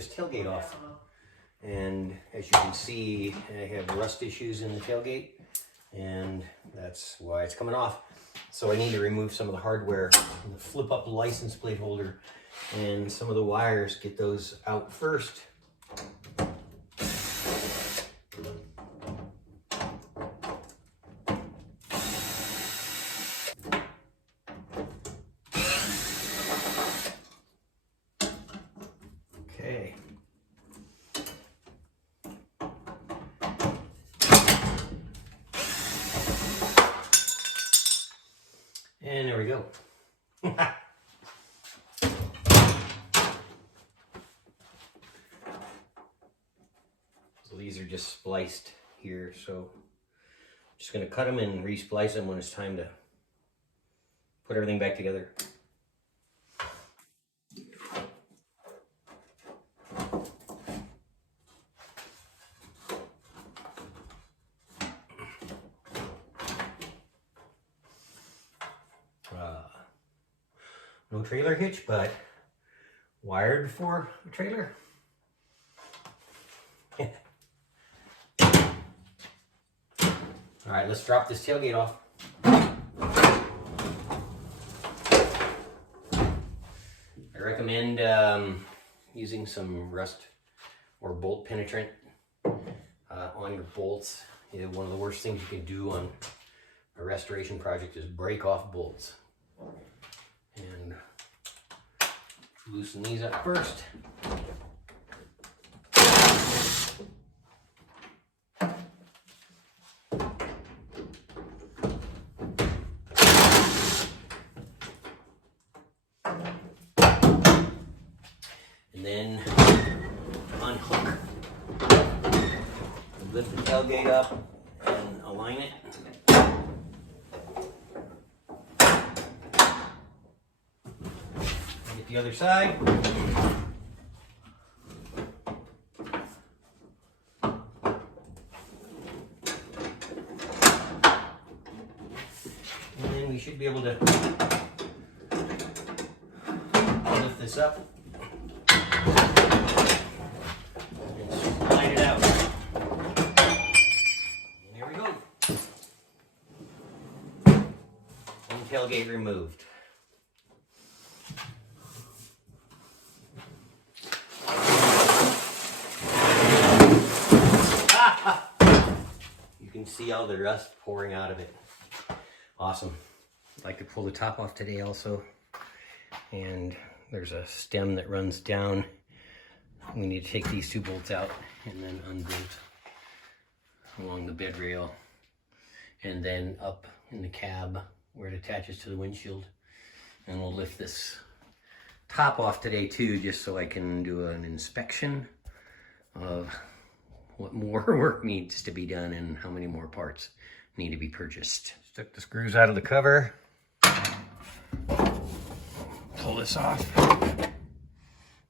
this tailgate off. And as you can see, I have rust issues in the tailgate, and that's why it's coming off. So I need to remove some of the hardware, flip up the license plate holder, and some of the wires, get those out first. Okay. And there we go. So these are just spliced here, so I'm just going to cut them and re-splice them when it's time to put everything back together. No trailer hitch, but wired for a trailer. All right, let's drop this tailgate off. I recommend using some rust or bolt penetrant on your bolts. You know, one of the worst things you can do on a restoration project is break off bolts. And loosen these up first. And then unhook, lift the tailgate up and align it. Get the other side. And then we should be able to lift this up and slide it out. And here we go. One tailgate removed. You can see all the rust pouring out of it. Awesome. I'd like to pull the top off today also. And there's a stem that runs down. We need to take these two bolts out and then unbolt along the bed rail and then up in the cab where it attaches to the windshield. And we'll lift this top off today too, just so I can do an inspection of what more work needs to be done and how many more parts need to be purchased. Took the screws out of the cover. Pull this off.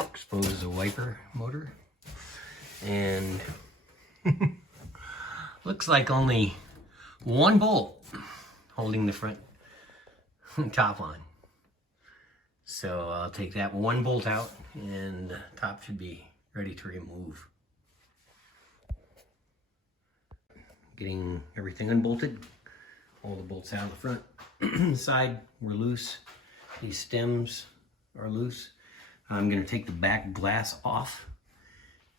Exposes the wiper motor. And looks like only one bolt holding the front top on. So I'll take that one bolt out and the top should be ready to remove. Getting everything unbolted. All the bolts out of the front. The side were loose. These stems are loose. I'm going to take the back glass off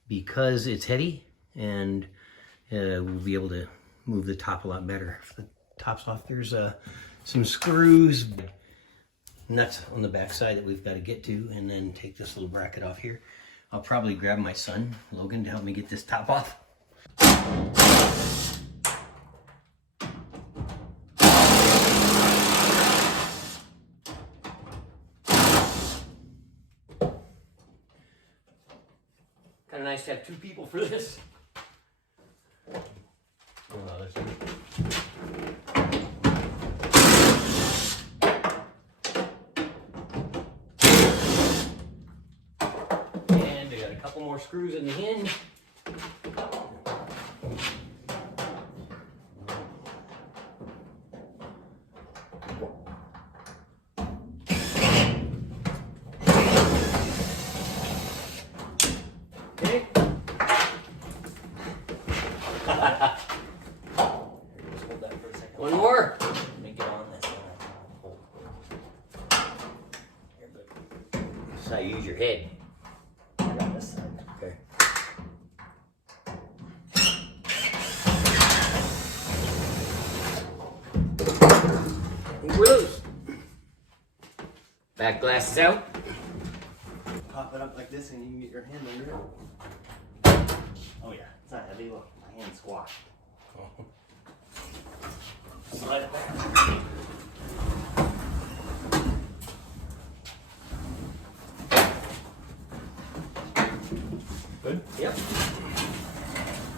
because it's heady, and we'll be able to move the top a lot better. If the top's off, there's some screws, nuts on the back side that we've got to get to, and then take this little bracket off here. I'll probably grab my son, Logan, to help me get this top off. Kind of nice to have two people for this. And I got a couple more screws in the hinge. One more. Let me get on this one. Here, but so you use your head. I got this side. Okay. We're loose. Back glasses out. Pop it up like this and you can get your hand under it. Oh yeah, it's not heavy. Look, my hand squashed. Oh. Slide it back. Good? Yep.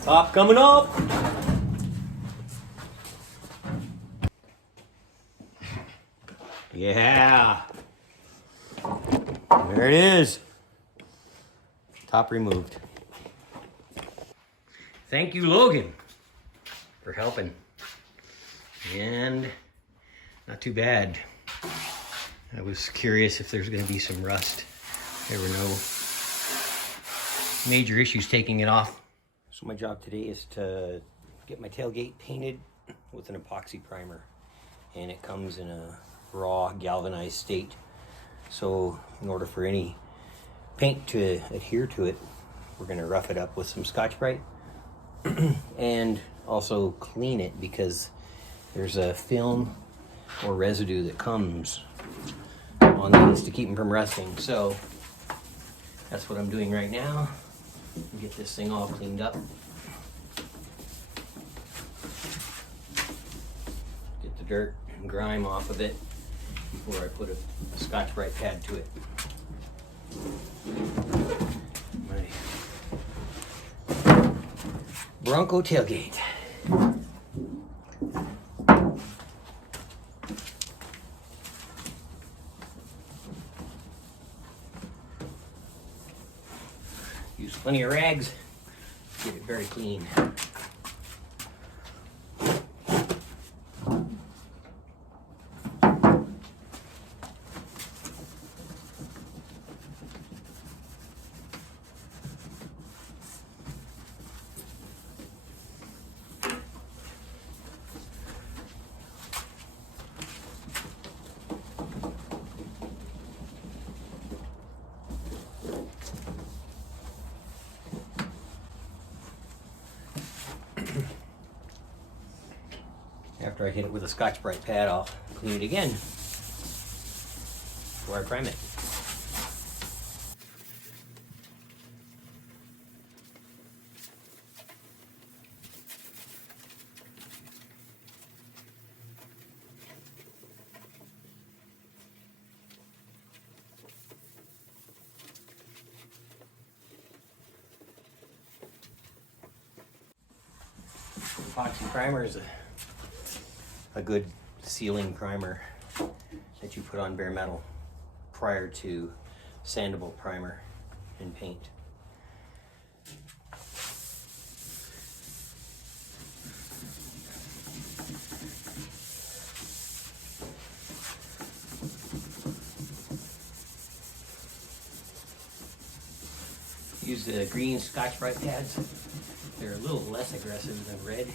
Top coming up. Yeah. There it is. Top removed. Thank you, Logan, for helping. And not too bad. I was curious if there's going to be some rust. There were no major issues taking it off. So my job today is to get my tailgate painted with an epoxy primer. And it comes in a raw galvanized state. So in order for any paint to adhere to it, we're going to rough it up with some Scotch-Brite and also clean it because there's a film or residue that comes on these to keep them from rusting. So that's what I'm doing right now. Get this thing all cleaned up. Get the dirt and grime off of it before I put a Scotch-Brite pad to it. My Bronco tailgate. Use plenty of rags, get it very clean. After I hit it with a Scotch-Brite pad, I'll clean it again before I prime it. Epoxy primer is a good sealing primer that you put on bare metal prior to sandable primer and paint. Use the green Scotch-Brite pads. They're a little less aggressive than red.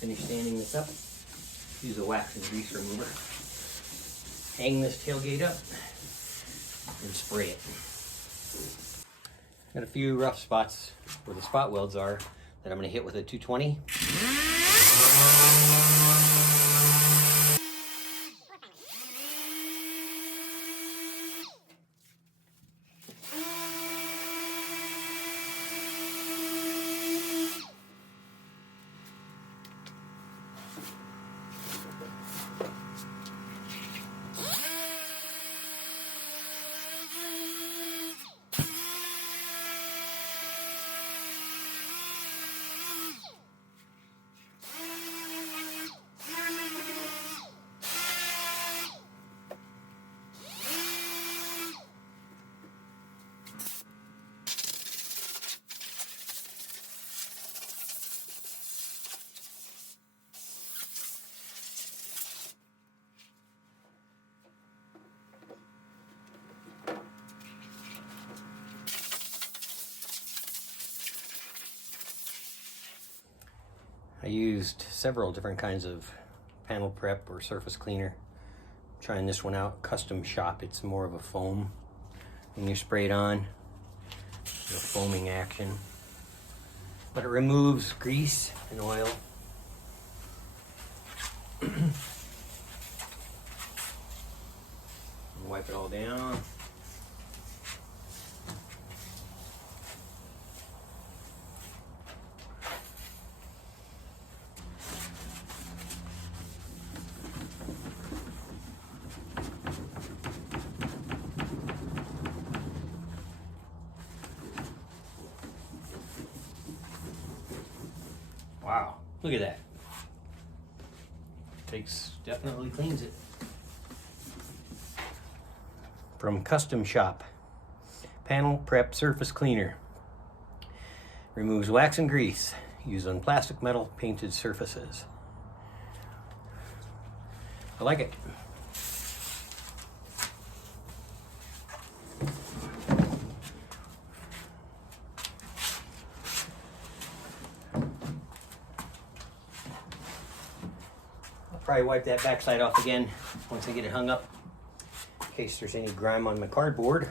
Finish sanding this up. Use a wax and grease remover. Hang this tailgate up and spray it. Got a few rough spots where the spot welds are that I'm going to hit with a 220. I used several different kinds of panel prep or surface cleaner. I'm trying this one out, Custom Shop. It's more of a foam. When you spray it on, the foaming action. But it removes grease and oil. Wipe it all down. Wow, look at that. Definitely cleans it. From Custom Shop, Panel Prep Surface Cleaner. Removes wax and grease, used on plastic, metal, painted surfaces. I like it. Probably wipe that backside off again once I get it hung up, in case there's any grime on my cardboard.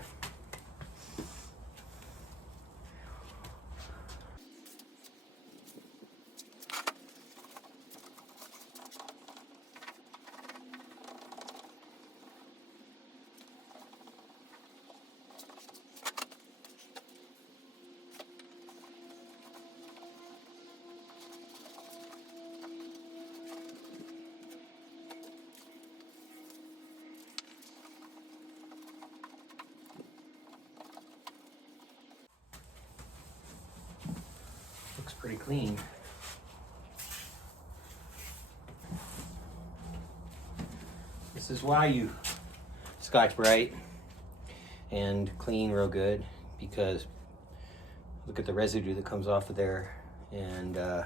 Looks pretty clean. This is why you Scotch Brite and clean real good, because look at the residue that comes off of there, and you're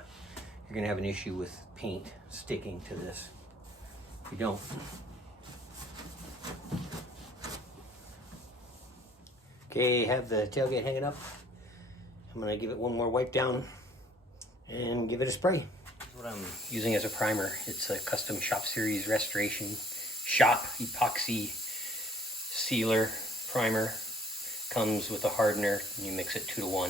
gonna have an issue with paint sticking to this if you don't. Okay, have the tailgate hanging up. I'm gonna give it one more wipe down and give it a spray. What I'm using as a primer, it's a Custom Shop Series Restoration Shop Epoxy Sealer Primer. Comes with a hardener, and you mix it 2-to-1.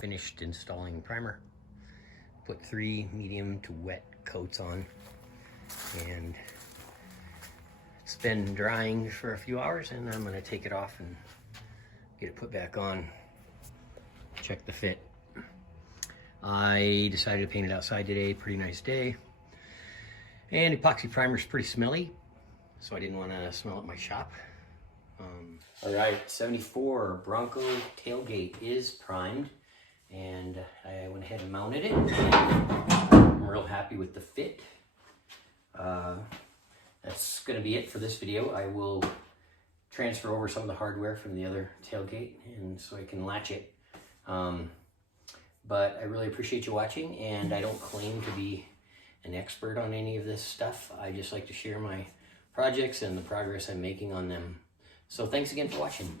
Finished installing primer. Put 3 medium to wet coats on, and it's been drying for a few hours, and I'm gonna take it off and get it put back on. Check the fit. I decided to paint it outside today, pretty nice day. And epoxy primer is pretty smelly, so I didn't want to smell at my shop. All right, 74 Bronco tailgate is primed, and I went ahead and mounted it. I'm real happy with the fit. that's going to be it for this video. I will transfer over some of the hardware from the other tailgate, and so I can latch it. But I really appreciate you watching, and I don't claim to be an expert on any of this stuff. I just like to share my projects and the progress I'm making on them. So thanks again for watching.